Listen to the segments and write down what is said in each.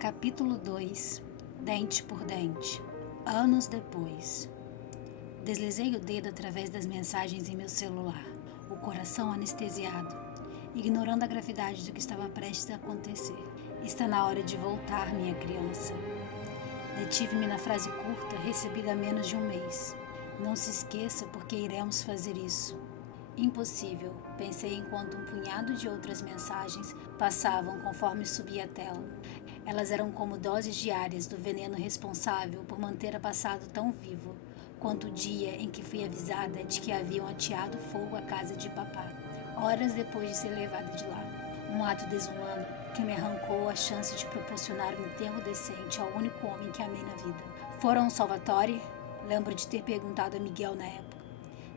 Capítulo 2 Dente por Dente. Anos depois. Deslizei o dedo através das mensagens em meu celular, o coração anestesiado, ignorando a gravidade do que estava prestes a acontecer. Está na hora de voltar, minha criança. Detive-me na frase curta, recebida há menos de um mês. Não se esqueça, porque iremos fazer isso. Impossível, pensei enquanto um punhado de outras mensagens passavam conforme subia a tela. Elas eram como doses diárias do veneno responsável por manter o passado tão vivo quanto o dia em que fui avisada de que haviam ateado fogo à casa de papá, horas depois de ser levada de lá. Um ato desumano que me arrancou a chance de proporcionar um enterro decente ao único homem que amei na vida. Foram o Salvatore? Lembro de ter perguntado a Miguel na época.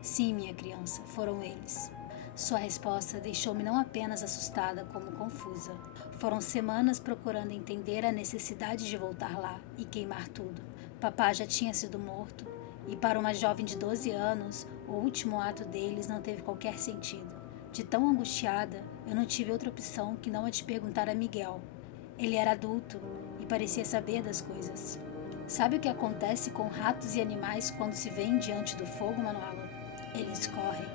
Sim, minha criança, foram eles. Sua resposta deixou-me não apenas assustada, como confusa. Foram semanas procurando entender a necessidade de voltar lá e queimar tudo. Papá já tinha sido morto, e para uma jovem de 12 anos, o último ato deles não teve qualquer sentido. De tão angustiada, eu não tive outra opção que não a de perguntar a Miguel. Ele era adulto e parecia saber das coisas. Sabe o que acontece com ratos e animais quando se vêem diante do fogo, Manuela? Eles correm.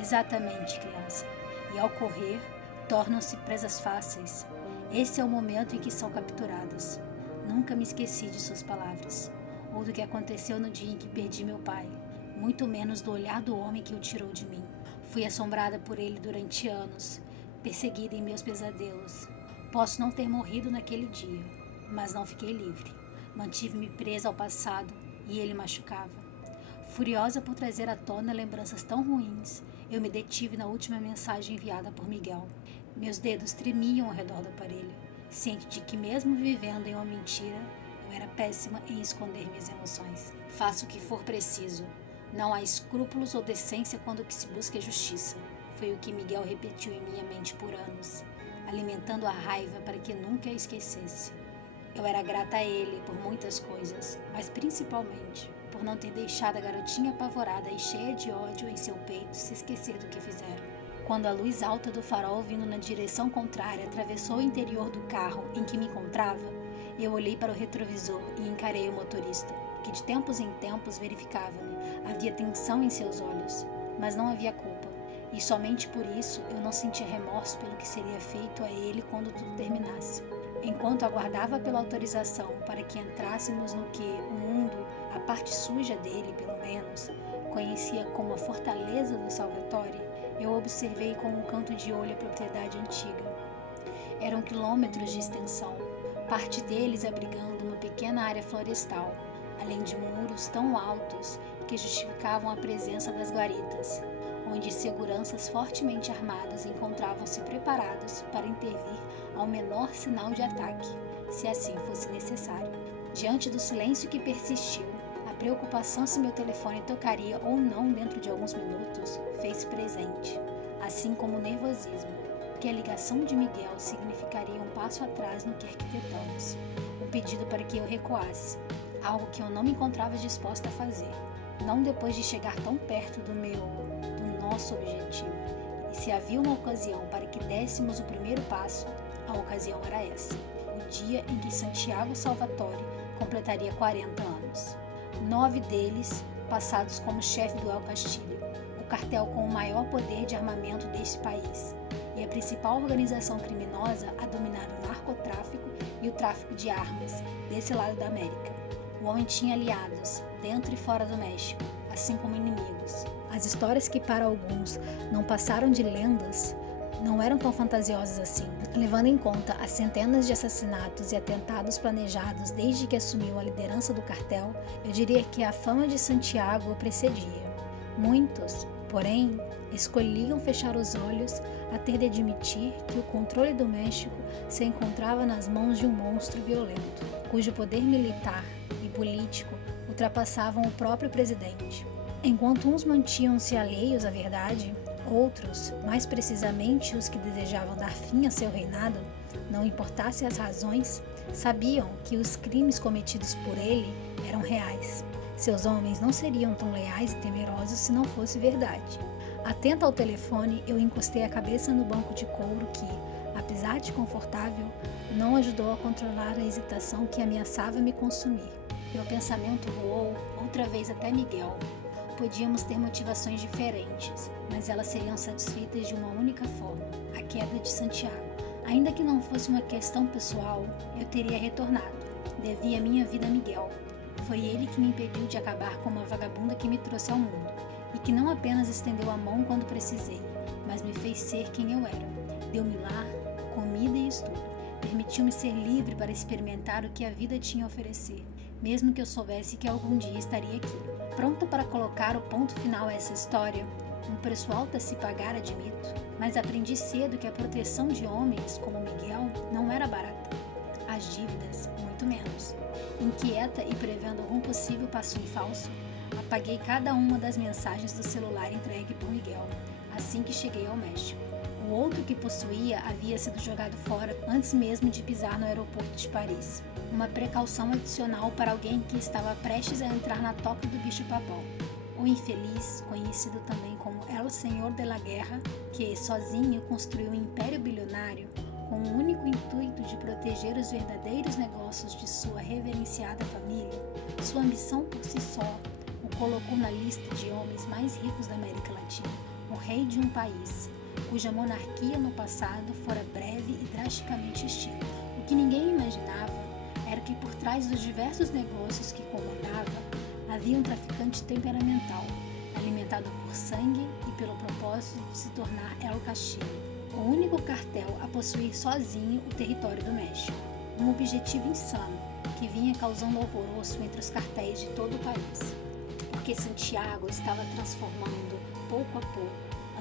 Exatamente, criança. E ao correr, tornam-se presas fáceis. Esse é o momento em que são capturados. Nunca me esqueci de suas palavras, ou do que aconteceu no dia em que perdi meu pai, muito menos do olhar do homem que o tirou de mim. Fui assombrada por ele durante anos, perseguida em meus pesadelos. Posso não ter morrido naquele dia, mas não fiquei livre. Mantive-me presa ao passado e ele machucava. Furiosa por trazer à tona lembranças tão ruins, eu me detive na última mensagem enviada por Miguel. Meus dedos tremiam ao redor do aparelho, ciente de que mesmo vivendo em uma mentira, eu era péssima em esconder minhas emoções. Faça o que for preciso. Não há escrúpulos ou decência quando o que se busca é justiça. Foi o que Miguel repetiu em minha mente por anos, alimentando a raiva para que nunca a esquecesse. Eu era grata a ele por muitas coisas, mas principalmente por não ter deixado a garotinha apavorada e cheia de ódio em seu peito se esquecer do que fizeram. Quando a luz alta do farol vindo na direção contrária atravessou o interior do carro em que me encontrava, eu olhei para o retrovisor e encarei o motorista, que de tempos em tempos verificava-me. Havia tensão em seus olhos, mas não havia culpa, e somente por isso eu não sentia remorso pelo que seria feito a ele quando tudo terminasse. Enquanto aguardava pela autorização para que entrássemos no que o mundo, a parte suja dele pelo menos, conhecia como a fortaleza do Salvatore, eu observei com um canto de olho a propriedade antiga. Eram quilômetros de extensão, parte deles abrigando uma pequena área florestal, além de muros tão altos que justificavam a presença das guaritas, onde seguranças fortemente armados encontravam-se preparados para intervir ao menor sinal de ataque, se assim fosse necessário. Diante do silêncio que persistiu, a preocupação se meu telefone tocaria ou não dentro de alguns minutos fez presente, assim como o nervosismo, que a ligação de Miguel significaria um passo atrás no que arquitetamos, um pedido para que eu recuasse, algo que eu não me encontrava disposta a fazer, não depois de chegar tão perto do nosso objetivo. E se havia uma ocasião para que dessemos o primeiro passo, a ocasião era essa, o dia em que Santiago Salvatore completaria 40 anos. 9 deles passados como chefe do El Castillo, o cartel com o maior poder de armamento deste país, e a principal organização criminosa a dominar o narcotráfico e o tráfico de armas desse lado da América. O homem tinha aliados, dentro e fora do México, assim como inimigos. As histórias que para alguns não passaram de lendas não eram tão fantasiosas assim, levando em conta as centenas de assassinatos e atentados planejados desde que assumiu a liderança do cartel. Eu diria que a fama de Santiago o precedia. Muitos, porém, escolhiam fechar os olhos a ter de admitir que o controle do México se encontrava nas mãos de um monstro violento, cujo poder militar e político ultrapassavam o próprio presidente. Enquanto uns mantinham-se alheios à verdade, outros, mais precisamente os que desejavam dar fim a seu reinado, não importasse as razões, sabiam que os crimes cometidos por ele eram reais. Seus homens não seriam tão leais e temerosos se não fosse verdade. Atenta ao telefone, eu encostei a cabeça no banco de couro que, apesar de confortável, não ajudou a controlar a hesitação que ameaçava me consumir. Meu pensamento voou outra vez até Miguel. Podíamos ter motivações diferentes, mas elas seriam satisfeitas de uma única forma: a queda de Santiago. Ainda que não fosse uma questão pessoal, eu teria retornado. Devia minha vida a Miguel. Foi ele que me impediu de acabar com uma vagabunda que me trouxe ao mundo, e que não apenas estendeu a mão quando precisei, mas me fez ser quem eu era. Deu-me lar, comida e estudo. Permitiu-me ser livre para experimentar o que a vida tinha a oferecer, mesmo que eu soubesse que algum dia estaria aqui. Pronta para colocar o ponto final a essa história? Um preço alto a se pagar, admito, mas aprendi cedo que a proteção de homens como Miguel não era barata. As dívidas, muito menos. Inquieta e prevendo algum possível passo em falso, apaguei cada uma das mensagens do celular entregue por Miguel, assim que cheguei ao México. O outro que possuía havia sido jogado fora antes mesmo de pisar no aeroporto de Paris. Uma precaução adicional para alguém que estava prestes a entrar na toca do bicho-papão. O infeliz, conhecido também como El Senhor de la Guerra, que sozinho construiu um império bilionário com o único intuito de proteger os verdadeiros negócios de sua reverenciada família, sua ambição por si só o colocou na lista de homens mais ricos da América Latina, o rei de um país, cuja monarquia no passado fora breve e drasticamente extinta. O que ninguém imaginava era que por trás dos diversos negócios que comandava, havia um traficante temperamental, alimentado por sangue e pelo propósito de se tornar El Castillo, o único cartel a possuir sozinho o território do México. Um objetivo insano, que vinha causando alvoroço entre os cartéis de todo o país. Porque Santiago estava transformando, pouco a pouco,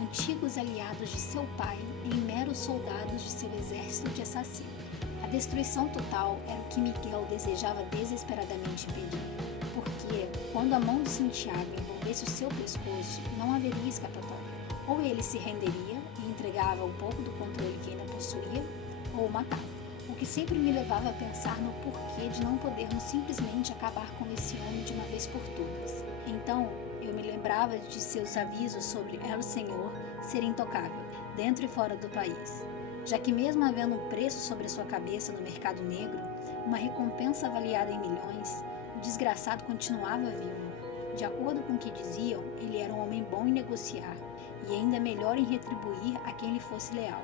antigos aliados de seu pai em meros soldados de seu exército de assassinos. A destruição total era o que Miguel desejava desesperadamente impedir, porque, quando a mão de Santiago envolvesse o seu pescoço, não haveria escapatória. Ou ele se renderia e entregava um pouco do controle que ainda possuía, ou o matava. O que sempre me levava a pensar no porquê de não podermos simplesmente acabar com esse homem de uma vez por todas. Então, eu me lembrava de seus avisos sobre El Senhor ser intocável, dentro e fora do país, já que mesmo havendo um preço sobre sua cabeça no mercado negro, uma recompensa avaliada em milhões, o desgraçado continuava vivo. De acordo com o que diziam, ele era um homem bom em negociar e ainda melhor em retribuir a quem lhe fosse leal,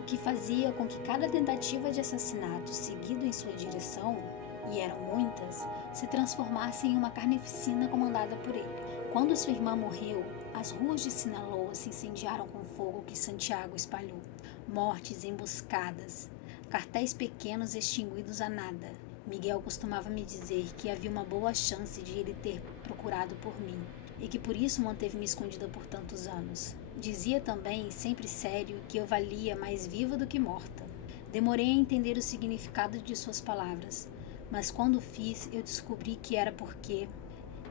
o que fazia com que cada tentativa de assassinato seguido em sua direção, e eram muitas, se transformasse em uma carnificina comandada por ele. Quando sua irmã morreu, as ruas de Sinaloa se incendiaram com o fogo que Santiago espalhou. Mortes, emboscadas, cartéis pequenos extinguidos a nada. Miguel costumava me dizer que havia uma boa chance de ele ter procurado por mim, e que por isso manteve-me escondida por tantos anos. Dizia também, sempre sério, que eu valia mais viva do que morta. Demorei a entender o significado de suas palavras, mas quando fiz, eu descobri que era porque,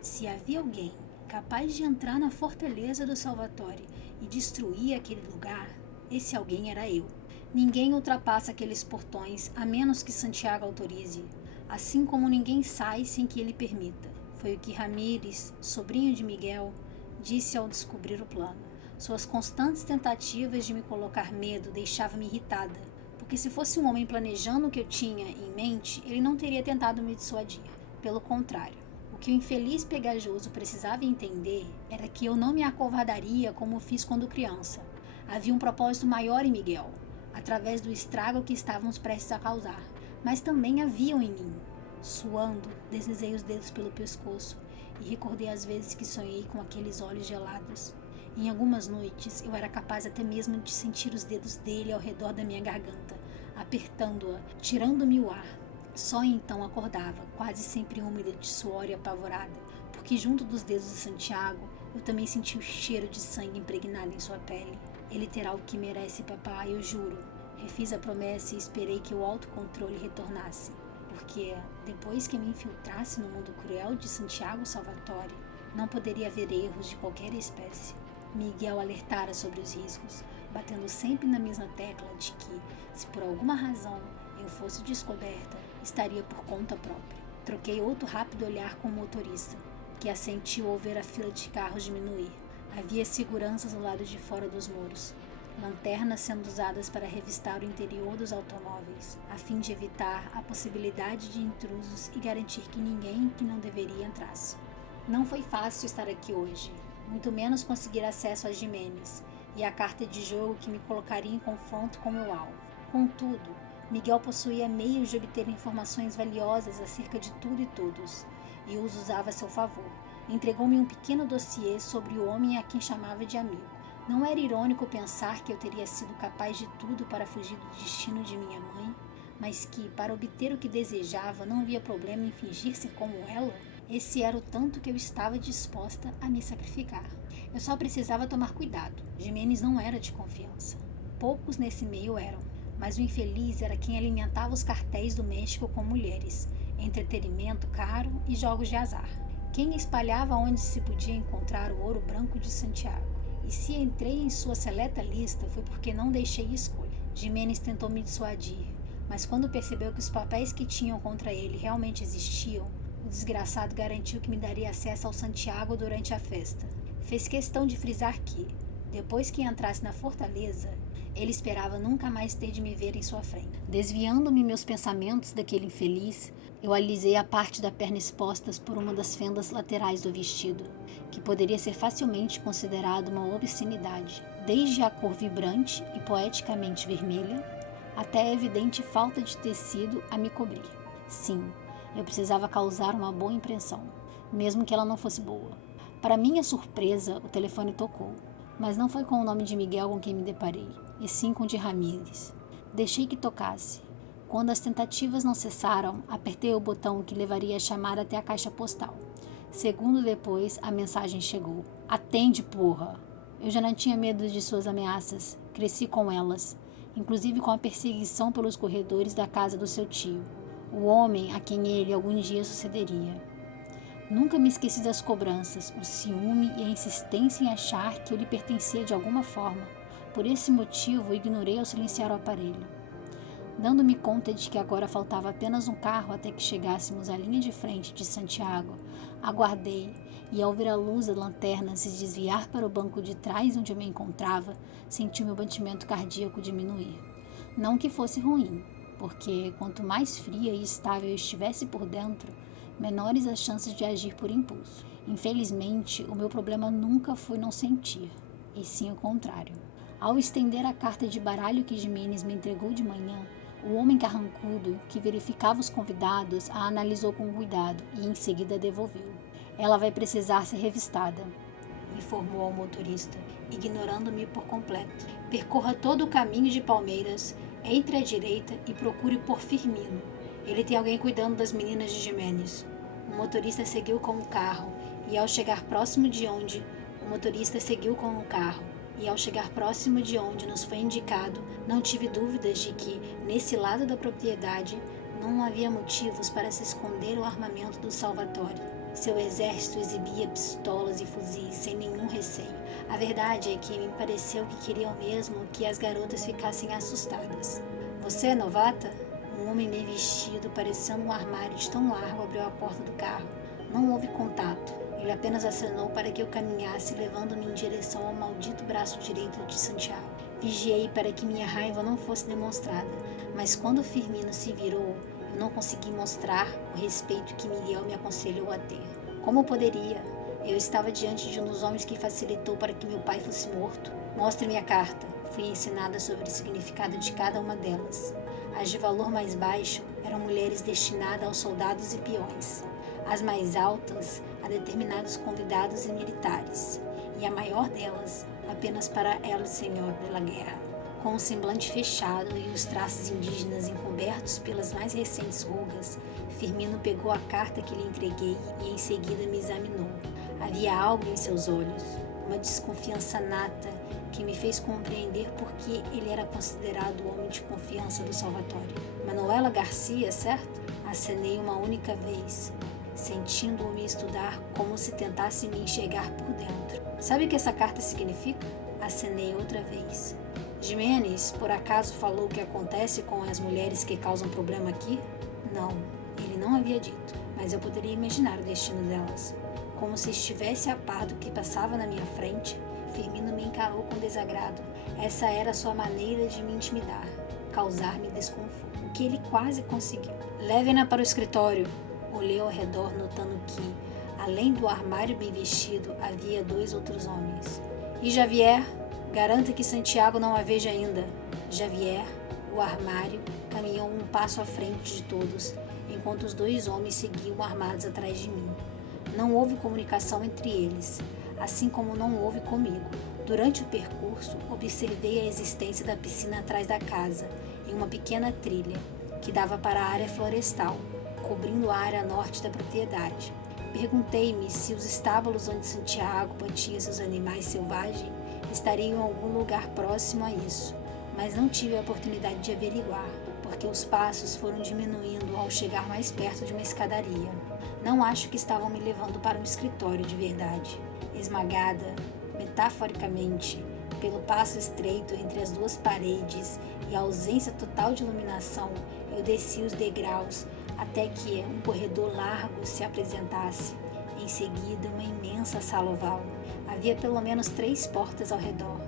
se havia alguém capaz de entrar na fortaleza do Salvatore e destruir aquele lugar, esse alguém era eu. Ninguém ultrapassa aqueles portões a menos que Santiago autorize, assim como ninguém sai sem que ele permita. Foi o que Ramírez, sobrinho de Miguel, disse ao descobrir o plano. Suas constantes tentativas de me colocar medo deixavam-me irritada, porque se fosse um homem planejando o que eu tinha em mente, ele não teria tentado me dissuadir. Pelo contrário, o que o infeliz pegajoso precisava entender era que eu não me acovardaria como fiz quando criança. Havia um propósito maior em Miguel, através do estrago que estávamos prestes a causar, mas também haviam em mim. Suando, deslizei os dedos pelo pescoço e recordei as vezes que sonhei com aqueles olhos gelados. Em algumas noites, eu era capaz até mesmo de sentir os dedos dele ao redor da minha garganta, apertando-a, tirando-me o ar. Só então acordava, quase sempre úmida de suor e apavorada, porque junto dos dedos de Santiago, eu também senti o cheiro de sangue impregnado em sua pele. Ele terá o que merece, papai, eu juro. Refiz a promessa e esperei que o autocontrole retornasse, porque, depois que me infiltrasse no mundo cruel de Santiago Salvatore, não poderia haver erros de qualquer espécie. Miguel alertara sobre os riscos, batendo sempre na mesma tecla de que, se por alguma razão eu fosse descoberta, estaria por conta própria. Troquei outro rápido olhar com o motorista, que assentiu ao ver a fila de carros diminuir. Havia seguranças do lado de fora dos muros. lanternas sendo usadas para revistar o interior dos automóveis, a fim de evitar a possibilidade de intrusos e garantir que ninguém que não deveria entrasse. Não foi fácil estar aqui hoje, muito menos conseguir acesso a Jimenez e a carta de jogo que me colocaria em confronto com meu alvo. Contudo, Miguel possuía meios de obter informações valiosas acerca de tudo e todos, e os usava a seu favor. Entregou-me um pequeno dossiê sobre o homem a quem chamava de amigo. Não era irônico pensar que eu teria sido capaz de tudo para fugir do destino de minha mãe, mas que, para obter o que desejava, não havia problema em fingir ser como ela? Esse era o tanto que eu estava disposta a me sacrificar. Eu só precisava tomar cuidado. Jimenez não era de confiança. Poucos nesse meio eram, mas o infeliz era quem alimentava os cartéis do México com mulheres, entretenimento caro e jogos de azar. Quem espalhava onde se podia encontrar o ouro branco de Santiago. E se entrei em sua seleta lista foi porque não deixei escolha. Jimenez tentou me dissuadir, mas quando percebeu que os papéis que tinham contra ele realmente existiam, o desgraçado garantiu que me daria acesso ao Santiago durante a festa. Fez questão de frisar que, depois que entrasse na fortaleza, ele esperava nunca mais ter de me ver em sua frente. Desviando-me meus pensamentos daquele infeliz, eu alisei a parte da perna exposta por uma das fendas laterais do vestido, que poderia ser facilmente considerado uma obscenidade, desde a cor vibrante e poeticamente vermelha, até a evidente falta de tecido a me cobrir. Sim, eu precisava causar uma boa impressão, mesmo que ela não fosse boa. Para minha surpresa, o telefone tocou, mas não foi com o nome de Miguel com quem me deparei, e sim com o de Ramírez. Deixei que tocasse. Quando as tentativas não cessaram, apertei o botão que levaria a chamada até a caixa postal. Segundo depois, a mensagem chegou. Atende, porra! Eu já não tinha medo de suas ameaças. Cresci com elas, inclusive com a perseguição pelos corredores da casa do seu tio, o homem a quem ele algum dia sucederia. Nunca me esqueci das cobranças, o ciúme e a insistência em achar que eu lhe pertencia de alguma forma. Por esse motivo, ignorei ao silenciar o aparelho. Dando-me conta de que agora faltava apenas um carro até que chegássemos à linha de frente de Santiago, aguardei e, ao ver a luz da lanterna se desviar para o banco de trás onde eu me encontrava, senti meu batimento cardíaco diminuir. Não que fosse ruim, porque quanto mais fria e estável eu estivesse por dentro, menores as chances de agir por impulso. Infelizmente, o meu problema nunca foi não sentir, e sim o contrário. Ao estender a carta de baralho que Jimenez me entregou de manhã, o homem carrancudo, que verificava os convidados, a analisou com cuidado e em seguida devolveu. Ela vai precisar ser revistada, informou ao motorista, ignorando-me por completo. Percorra todo o caminho de Palmeiras, entre à direita e procure por Firmino. Ele tem alguém cuidando das meninas de Jimenez. O motorista seguiu com o carro e ao chegar próximo de onde nos foi indicado, não tive dúvidas de que, nesse lado da propriedade, não havia motivos para se esconder o armamento do Salvatore. Seu exército exibia pistolas e fuzis sem nenhum receio. A verdade é que me pareceu que queriam mesmo que as garotas ficassem assustadas. Você é novata? Um homem bem vestido, parecendo um armário de tão largo, abriu a porta do carro. Não houve contato. Ele apenas acenou para que eu caminhasse, levando-me em direção ao maldito braço direito de Santiago. Vigiei para que minha raiva não fosse demonstrada, mas quando Firmino se virou, eu não consegui mostrar o respeito que Miguel me aconselhou a ter. Como poderia? Eu estava diante de um dos homens que facilitou para que meu pai fosse morto. Mostre-me a carta. Fui ensinada sobre o significado de cada uma delas. As de valor mais baixo eram mulheres destinadas aos soldados e peões. As mais altas a determinados convidados e militares, e a maior delas apenas para El Senhor de la Guerra. Com o semblante fechado e os traços indígenas encobertos pelas mais recentes rugas, Firmino pegou a carta que lhe entreguei e em seguida me examinou. Havia algo em seus olhos, uma desconfiança nata que me fez compreender por que ele era considerado o homem de confiança do Salvatore. Manuela Garcia, certo? Acenei uma única vez, sentindo-o me estudar como se tentasse me enxergar por dentro. Sabe o que essa carta significa? Acenei outra vez. Jimenez, por acaso, falou o que acontece com as mulheres que causam problema aqui? Não, ele não havia dito, mas eu poderia imaginar o destino delas. Como se estivesse a par do que passava na minha frente, Firmino me encarou com desagrado. Essa era sua maneira de me intimidar, causar-me desconforto, o que ele quase conseguiu. Levem-na para o escritório. Olhei ao redor, notando que, além do armário bem vestido, havia 2 outros homens. E Javier? Garanta que Santiago não a veja ainda. Javier, o armário, caminhou um passo à frente de todos, enquanto os 2 homens seguiam armados atrás de mim. Não houve comunicação entre eles, assim como não houve comigo. Durante o percurso, observei a existência da piscina atrás da casa, em uma pequena trilha, que dava para a área florestal, cobrindo a área norte da propriedade. Perguntei-me se os estábulos onde Santiago mantinha seus animais selvagens estariam em algum lugar próximo a isso, mas não tive a oportunidade de averiguar, porque os passos foram diminuindo ao chegar mais perto de uma escadaria. Não acho que estavam me levando para um escritório de verdade. Esmagada, metaforicamente, pelo passo estreito entre as 2 paredes e a ausência total de iluminação, eu desci os degraus até que um corredor largo se apresentasse. Em seguida, uma imensa sala oval. Havia pelo menos 3 portas ao redor,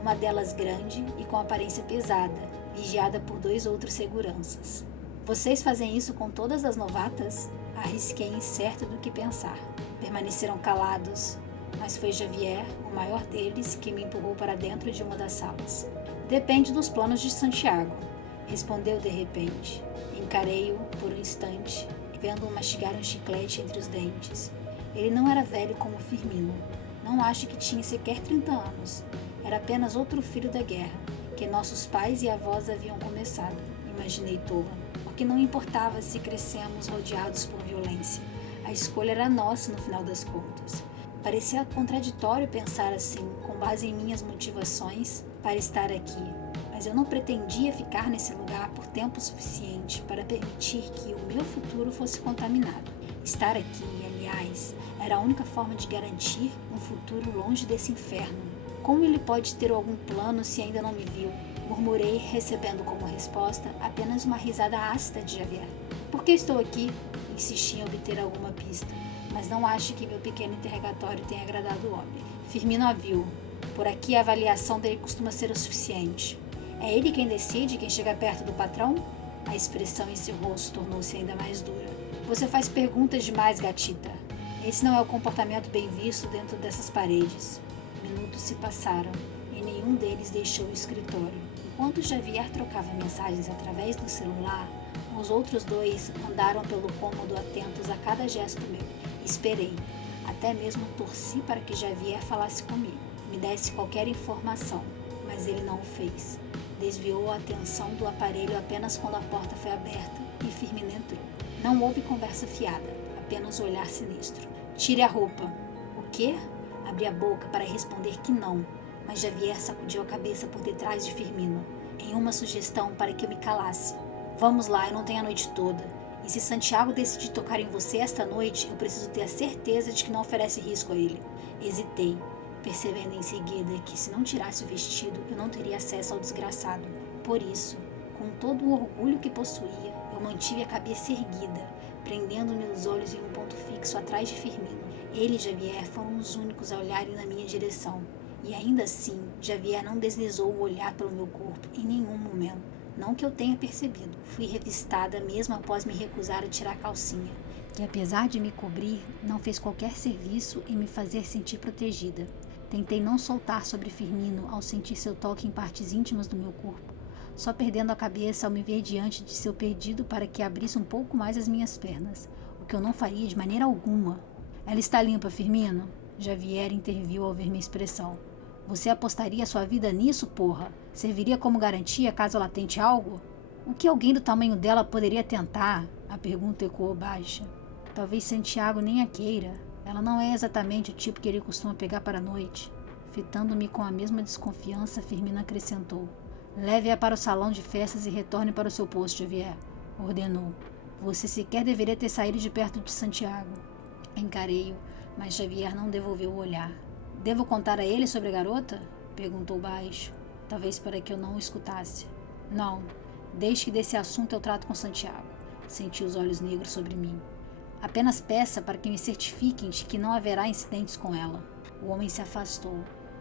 uma delas grande e com aparência pesada, vigiada por 2 outros seguranças. Vocês fazem isso com todas as novatas? Arrisquei, incerto do que pensar. Permaneceram calados, mas foi Javier, o maior deles, que me empurrou para dentro de uma das salas. Depende dos planos de Santiago, respondeu de repente. Encarei-o por um instante, vendo-o mastigar um chiclete entre os dentes. Ele não era velho como Firmino. Não acho que tinha sequer 30 anos. Era apenas outro filho da guerra, que nossos pais e avós haviam começado, imaginei tola. Porque não importava se crescemos rodeados por violência. A escolha era nossa no final das contas. Parecia contraditório pensar assim, com base em minhas motivações para estar aqui, mas eu não pretendia ficar nesse lugar por tempo suficiente para permitir que o meu futuro fosse contaminado. Estar aqui, aliás, era a única forma de garantir um futuro longe desse inferno. Como ele pode ter algum plano se ainda não me viu? Murmurei, recebendo como resposta apenas uma risada ácida de Javier. Por que estou aqui? Insisti em obter alguma pista, mas não acho que meu pequeno interrogatório tenha agradado o homem. Firmino a viu. Por aqui a avaliação dele costuma ser o suficiente. É ele quem decide quem chega perto do patrão? A expressão em seu rosto tornou-se ainda mais dura. Você faz perguntas demais, gatita. Esse não é o comportamento bem visto dentro dessas paredes. Minutos se passaram e nenhum deles deixou o escritório. Enquanto Javier trocava mensagens através do celular, os outros 2 andaram pelo cômodo atentos a cada gesto meu. Esperei. Até mesmo torci para que Javier falasse comigo, me desse qualquer informação, mas ele não o fez. Desviou a atenção do aparelho apenas quando a porta foi aberta e Firmino entrou. Não houve conversa fiada, apenas um olhar sinistro. Tire a roupa. O quê? Abri a boca para responder que não, mas Javier sacudiu a cabeça por detrás de Firmino, em uma sugestão para que eu me calasse. Vamos lá, eu não tenho a noite toda. E se Santiago decidir tocar em você esta noite, eu preciso ter a certeza de que não oferece risco a ele. Hesitei, percebendo em seguida que se não tirasse o vestido, eu não teria acesso ao desgraçado. Por isso, com todo o orgulho que possuía, eu mantive a cabeça erguida, prendendo meus olhos em um ponto fixo atrás de Firmino. Ele e Javier foram os únicos a olharem na minha direção. E ainda assim, Javier não deslizou o olhar pelo meu corpo em nenhum momento. Não que eu tenha percebido. Fui revistada mesmo após me recusar a tirar a calcinha, que apesar de me cobrir, não fez qualquer serviço em me fazer sentir protegida. Tentei não soltar sobre Firmino ao sentir seu toque em partes íntimas do meu corpo, só perdendo a cabeça ao me ver diante de seu pedido para que abrisse um pouco mais as minhas pernas, o que eu não faria de maneira alguma. Ela está limpa, Firmino? Javier interviu ao ver minha expressão. Você apostaria sua vida nisso, porra? Serviria como garantia caso ela tente algo? O que alguém do tamanho dela poderia tentar? A pergunta ecoou baixa. Talvez Santiago nem a queira. Ela não é exatamente o tipo que ele costuma pegar para a noite. Fitando-me com a mesma desconfiança, Firmino acrescentou. Leve-a para o salão de festas e retorne para o seu posto, Javier, ordenou. Você sequer deveria ter saído de perto de Santiago. Encarei-o, mas Javier não devolveu o olhar. Devo contar a ele sobre a garota? Perguntou baixo, talvez para que eu não o escutasse. Não, desde que desse assunto eu trato com Santiago. Senti os olhos negros sobre mim. Apenas peça para que me certifiquem de que não haverá incidentes com ela. O homem se afastou,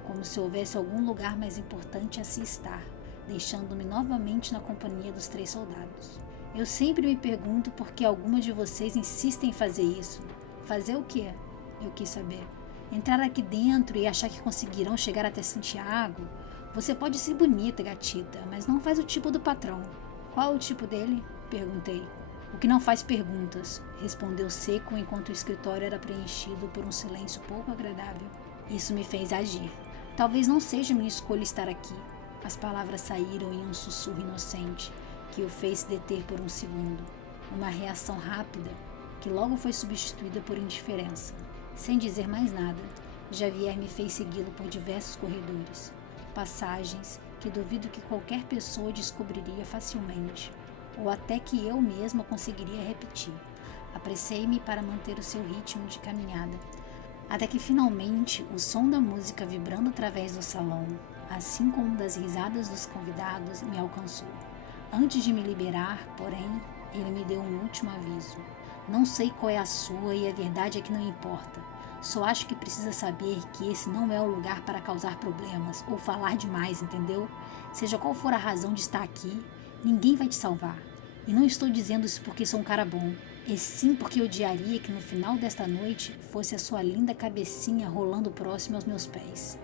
como se houvesse algum lugar mais importante a se estar, deixando-me novamente na companhia dos 3 soldados. Eu sempre me pergunto por que algumas de vocês insistem em fazer isso. Fazer o quê? Eu quis saber. Entrar aqui dentro e achar que conseguirão chegar até Santiago? Você pode ser bonita, gatita, mas não faz o tipo do patrão. Qual é o tipo dele? Perguntei. O que não faz perguntas, respondeu seco enquanto o escritório era preenchido por um silêncio pouco agradável. Isso me fez agir. Talvez não seja minha escolha estar aqui. As palavras saíram em um sussurro inocente, que o fez deter por um segundo. Uma reação rápida, que logo foi substituída por indiferença. Sem dizer mais nada, Javier me fez segui-lo por diversos corredores. Passagens que duvido que qualquer pessoa descobriria facilmente, ou até que eu mesma conseguiria repetir. Apressei-me para manter o seu ritmo de caminhada, até que finalmente o som da música vibrando através do salão, assim como das risadas dos convidados, me alcançou. Antes de me liberar, porém, ele me deu um último aviso. Não sei qual é a sua e a verdade é que não importa. Só acho que precisa saber que esse não é o lugar para causar problemas ou falar demais, entendeu? Seja qual for a razão de estar aqui, ninguém vai te salvar. E não estou dizendo isso porque sou um cara bom, e sim porque odiaria que no final desta noite fosse a sua linda cabecinha rolando próximo aos meus pés.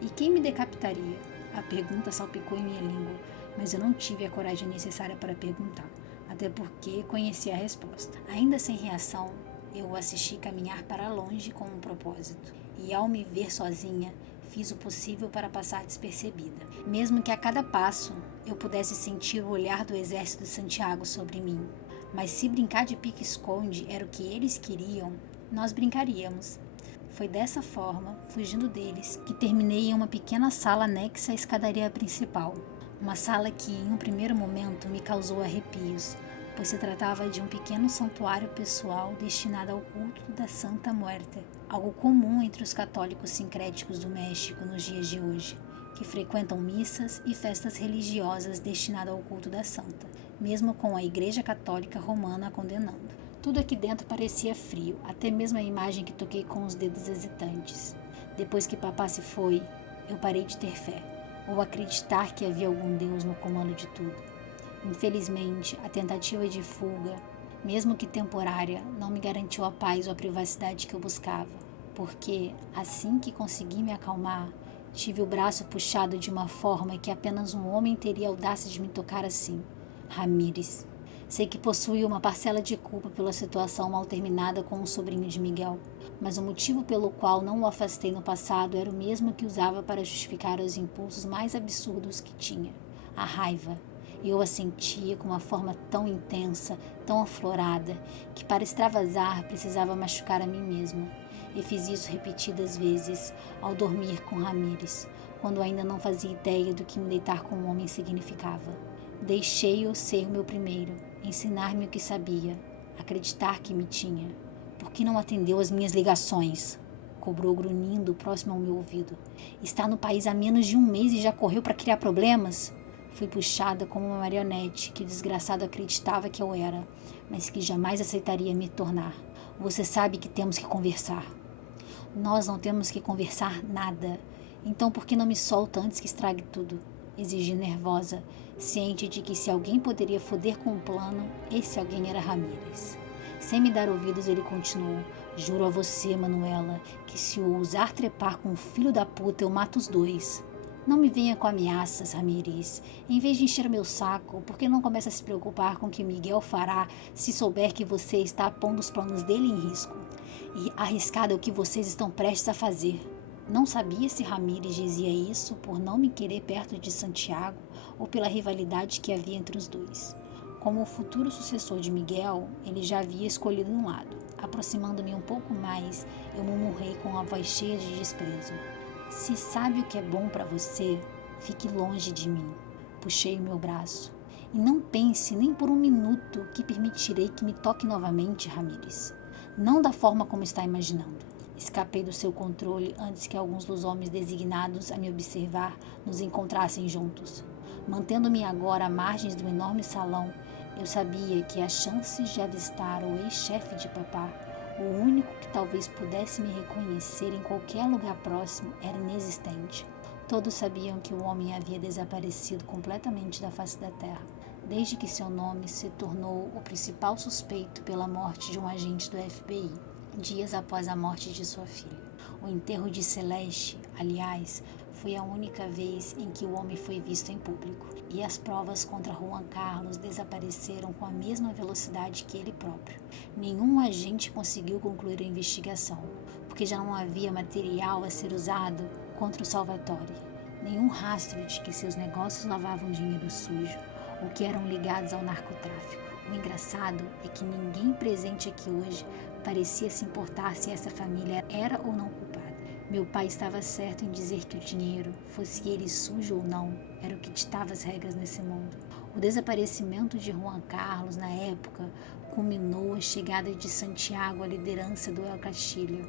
E quem me decapitaria? A pergunta salpicou em minha língua, mas eu não tive a coragem necessária para perguntar, até porque conhecia a resposta. Ainda sem reação, eu o assisti caminhar para longe com um propósito, e ao me ver sozinha, fiz o possível para passar despercebida, mesmo que a cada passo eu pudesse sentir o olhar do exército de Santiago sobre mim. Mas se brincar de pique-esconde era o que eles queriam, nós brincaríamos. Foi dessa forma, fugindo deles, que terminei em uma pequena sala anexa à escadaria principal. Uma sala que, em um primeiro momento, me causou arrepios, pois se tratava de um pequeno santuário pessoal destinado ao culto da Santa Muerte, algo comum entre os católicos sincréticos do México nos dias de hoje, que frequentam missas e festas religiosas destinadas ao culto da Santa, mesmo com a Igreja Católica Romana a condenando. Tudo aqui dentro parecia frio, até mesmo a imagem que toquei com os dedos hesitantes. Depois que papá se foi, eu parei de ter fé, ou acreditar que havia algum Deus no comando de tudo. Infelizmente, a tentativa de fuga, mesmo que temporária, não me garantiu a paz ou a privacidade que eu buscava, porque, assim que consegui me acalmar, tive o braço puxado de uma forma que apenas um homem teria a audácia de me tocar assim. Ramírez. Sei que possuía uma parcela de culpa pela situação mal terminada com o sobrinho de Miguel, mas o motivo pelo qual não o afastei no passado era o mesmo que usava para justificar os impulsos mais absurdos que tinha: a raiva. Eu a sentia com uma forma tão intensa, tão aflorada, que para extravasar precisava machucar a mim mesma. E fiz isso repetidas vezes, ao dormir com Ramírez, quando ainda não fazia ideia do que me deitar com um homem significava. Deixei-o ser o meu primeiro, ensinar-me o que sabia, acreditar que me tinha. Por que não atendeu às minhas ligações? Cobrou grunhindo próximo ao meu ouvido. Está no país há menos de um mês e já correu para criar problemas? Fui puxada como uma marionete que o desgraçado acreditava que eu era, mas que jamais aceitaria me tornar. Você sabe que temos que conversar. Nós não temos que conversar nada. Então por que não me solta antes que estrague tudo? Exigi nervosa, ciente de que se alguém poderia foder com o plano, esse alguém era Ramírez. Sem me dar ouvidos, ele continuou: juro a você, Manuela, que se eu ousar trepar com o filho da puta, eu mato os dois. Não me venha com ameaças, Ramírez. Em vez de encher meu saco, por que não começa a se preocupar com o que Miguel fará se souber que você está pondo os planos dele em risco? E arriscado é o que vocês estão prestes a fazer. Não sabia se Ramírez dizia isso por não me querer perto de Santiago ou pela rivalidade que havia entre os dois. Como o futuro sucessor de Miguel, ele já havia escolhido um lado. Aproximando-me um pouco mais, eu murmurei com a voz cheia de desprezo: se sabe o que é bom para você, fique longe de mim. Puxei o meu braço. E não pense nem por um minuto que permitirei que me toque novamente, Ramírez. Não da forma como está imaginando. Escapei do seu controle antes que alguns dos homens designados a me observar nos encontrassem juntos. Mantendo-me agora à margens do enorme salão, eu sabia que as chances de avistar o ex-chefe de papá, o único que talvez pudesse me reconhecer em qualquer lugar próximo, era inexistente. Todos sabiam que o homem havia desaparecido completamente da face da terra, desde que seu nome se tornou o principal suspeito pela morte de um agente do FBI, dias após a morte de sua filha. O enterro de Celeste, aliás, foi a única vez em que o homem foi visto em público, e as provas contra Juan Carlos desapareceram com a mesma velocidade que ele próprio. Nenhum agente conseguiu concluir a investigação, porque já não havia material a ser usado contra o Salvatore. Nenhum rastro de que seus negócios lavavam dinheiro sujo ou que eram ligados ao narcotráfico. O engraçado é que ninguém presente aqui hoje parecia se importar se essa família era ou não culpada. Meu pai estava certo em dizer que o dinheiro, fosse ele sujo ou não, era o que ditava as regras nesse mundo. O desaparecimento de Juan Carlos, na época, culminou a chegada de Santiago à liderança do El Castillo,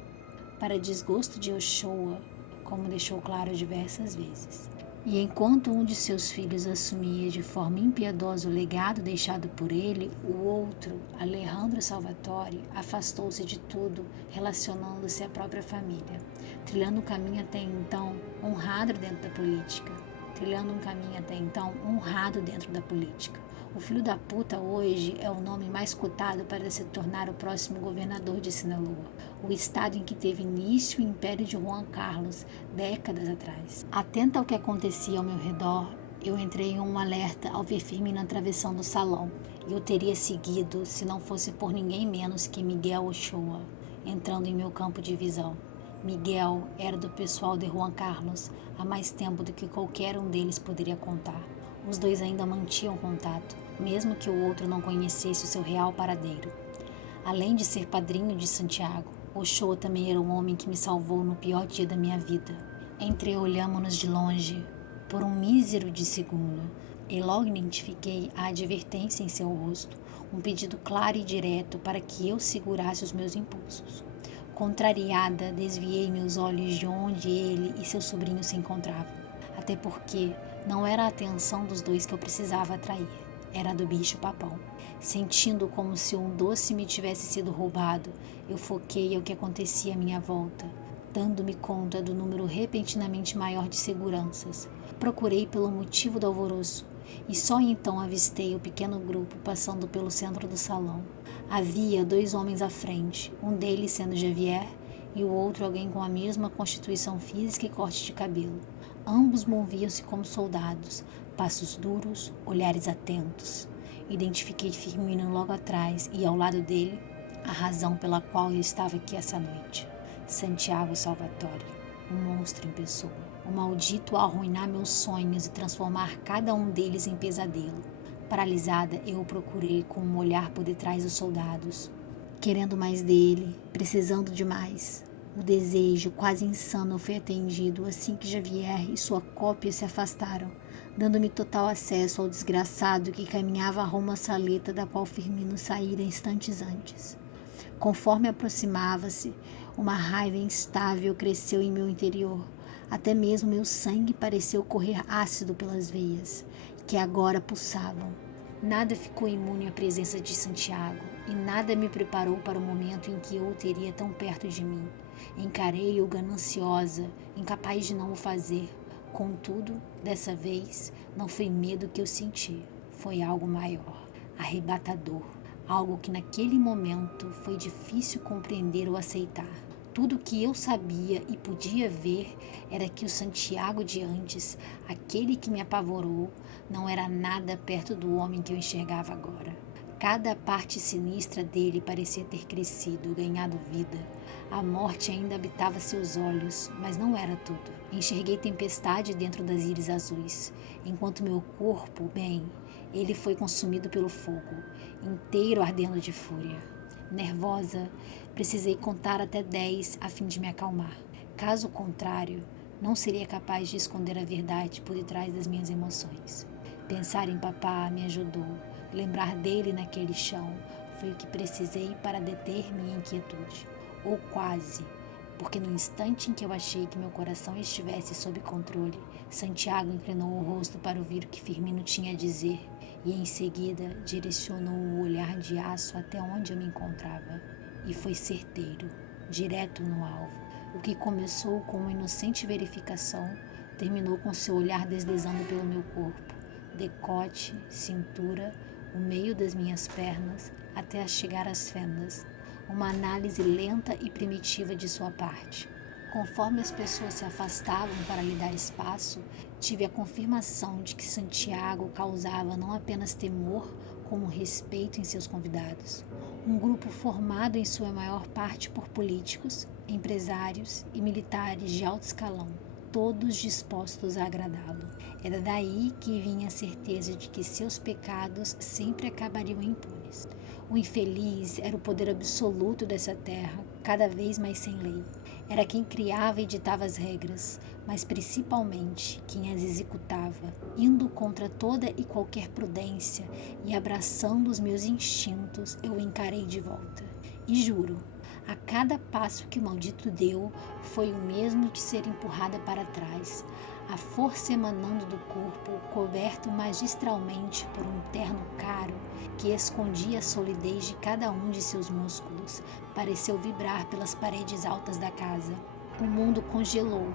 para desgosto de Ochoa, como deixou claro diversas vezes. E enquanto um de seus filhos assumia de forma impiedosa o legado deixado por ele, o outro, Alejandro Salvatore, afastou-se de tudo, relacionando-se à própria família, trilhando um caminho até então honrado dentro da política. O filho da puta hoje é o nome mais cotado para se tornar o próximo governador de Sinaloa, o estado em que teve início o império de Juan Carlos, décadas atrás. Atenta ao que acontecia ao meu redor, eu entrei em um alerta ao ver Firmino atravessando o salão, e eu teria seguido se não fosse por ninguém menos que Miguel Ochoa, entrando em meu campo de visão. Miguel era do pessoal de Juan Carlos há mais tempo do que qualquer um deles poderia contar. Os dois ainda mantinham contato, mesmo que o outro não conhecesse o seu real paradeiro. Além de ser padrinho de Santiago, Ochoa também era um homem que me salvou no pior dia da minha vida. Entreolhamo-nos de longe, por um mísero de segundo, e logo identifiquei a advertência em seu rosto, um pedido claro e direto para que eu segurasse os meus impulsos. Contrariada, desviei meus olhos de onde ele e seu sobrinho se encontravam, até porque não era a atenção dos dois que eu precisava atrair, era a do bicho-papão. Sentindo como se um doce me tivesse sido roubado, eu foquei ao que acontecia à minha volta, dando-me conta do número repentinamente maior de seguranças. Procurei pelo motivo do alvoroço, e só então avistei o pequeno grupo passando pelo centro do salão. Havia 2 homens à frente, um deles sendo Javier e o outro alguém com a mesma constituição física e corte de cabelo. Ambos moviam-se como soldados, passos duros, olhares atentos. Identifiquei Firmino logo atrás e, ao lado dele, a razão pela qual eu estava aqui essa noite. Santiago Salvatore, um monstro em pessoa. O maldito a arruinar meus sonhos e transformar cada um deles em pesadelo. Paralisada, eu o procurei com um olhar por detrás dos soldados, querendo mais dele, precisando de mais. O desejo quase insano foi atendido assim que Javier e sua cópia se afastaram, dando-me total acesso ao desgraçado que caminhava rumo à saleta da qual Firmino saíra instantes antes. Conforme aproximava-se, uma raiva instável cresceu em meu interior. Até mesmo meu sangue pareceu correr ácido pelas veias, que agora pulsavam. Nada ficou imune à presença de Santiago, e nada me preparou para o momento em que eu o teria tão perto de mim. Encarei-o gananciosa, incapaz de não o fazer. Contudo, dessa vez, não foi medo que eu senti, foi algo maior, arrebatador, algo que naquele momento foi difícil compreender ou aceitar. Tudo o que eu sabia e podia ver era que o Santiago de antes, aquele que me apavorou, não era nada perto do homem que eu enxergava agora. Cada parte sinistra dele parecia ter crescido, ganhado vida. A morte ainda habitava seus olhos, mas não era tudo. Enxerguei tempestade dentro das íris azuis, enquanto meu corpo, ele foi consumido pelo fogo, inteiro ardendo de fúria. Nervosa, precisei contar até 10 a fim de me acalmar. Caso contrário, não seria capaz de esconder a verdade por detrás das minhas emoções. Pensar em papá me ajudou. Lembrar dele naquele chão foi o que precisei para deter minha inquietude. Ou quase, porque no instante em que eu achei que meu coração estivesse sob controle, Santiago inclinou o rosto para ouvir o que Firmino tinha a dizer e em seguida direcionou o olhar de aço até onde eu me encontrava. E foi certeiro, direto no alvo. O que começou com uma inocente verificação terminou com seu olhar deslizando pelo meu corpo, decote, cintura, o meio das minhas pernas, até chegar às fendas. Uma análise lenta e primitiva de sua parte. Conforme as pessoas se afastavam para lhe dar espaço, tive a confirmação de que Santiago causava não apenas temor, como respeito em seus convidados. Um grupo formado em sua maior parte por políticos, empresários e militares de alto escalão, todos dispostos a agradá-lo. Era daí que vinha a certeza de que seus pecados sempre acabariam impunes. O infeliz era o poder absoluto dessa terra, cada vez mais sem lei. Era quem criava e ditava as regras, mas principalmente quem as executava, indo contra toda e qualquer prudência e abraçando os meus instintos, eu o encarei de volta. E juro, a cada passo que o maldito deu foi o mesmo de ser empurrada para trás, a força emanando do corpo, coberto magistralmente por um terno caro que escondia a solidez de cada um de seus músculos, pareceu vibrar pelas paredes altas da casa. O mundo congelou,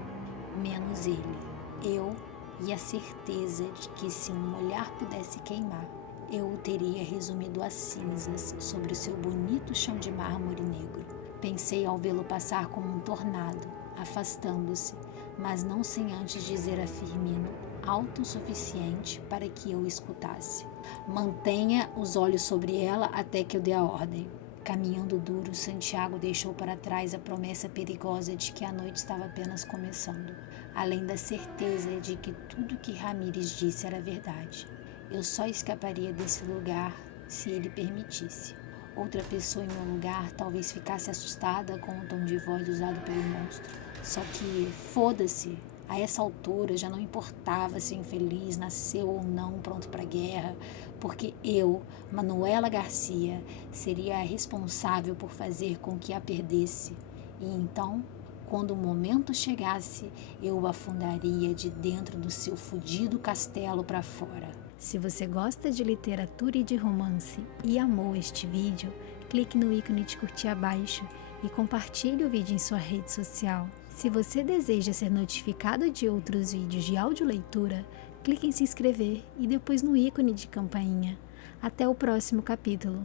menos ele, eu e a certeza de que se um olhar pudesse queimar, eu o teria resumido a cinzas sobre o seu bonito chão de mármore negro. Pensei ao vê-lo passar como um tornado, afastando-se, mas não sem antes dizer a Firmino, alto o suficiente para que eu escutasse: mantenha os olhos sobre ela até que eu dê a ordem. Caminhando duro, Santiago deixou para trás a promessa perigosa de que a noite estava apenas começando, além da certeza de que tudo que Ramírez disse era verdade. Eu só escaparia desse lugar se ele permitisse. Outra pessoa em meu lugar talvez ficasse assustada com o tom de voz usado pelo monstro. Só que, foda-se, a essa altura já não importava se o infeliz nasceu ou não pronto para a guerra, porque eu, Manuela Garcia, seria a responsável por fazer com que a perdesse. E então, quando o momento chegasse, eu o afundaria de dentro do seu fudido castelo para fora. Se você gosta de literatura e de romance e amou este vídeo, clique no ícone de curtir abaixo e compartilhe o vídeo em sua rede social. Se você deseja ser notificado de outros vídeos de audioleitura, clique em se inscrever e depois no ícone de campainha. Até o próximo capítulo.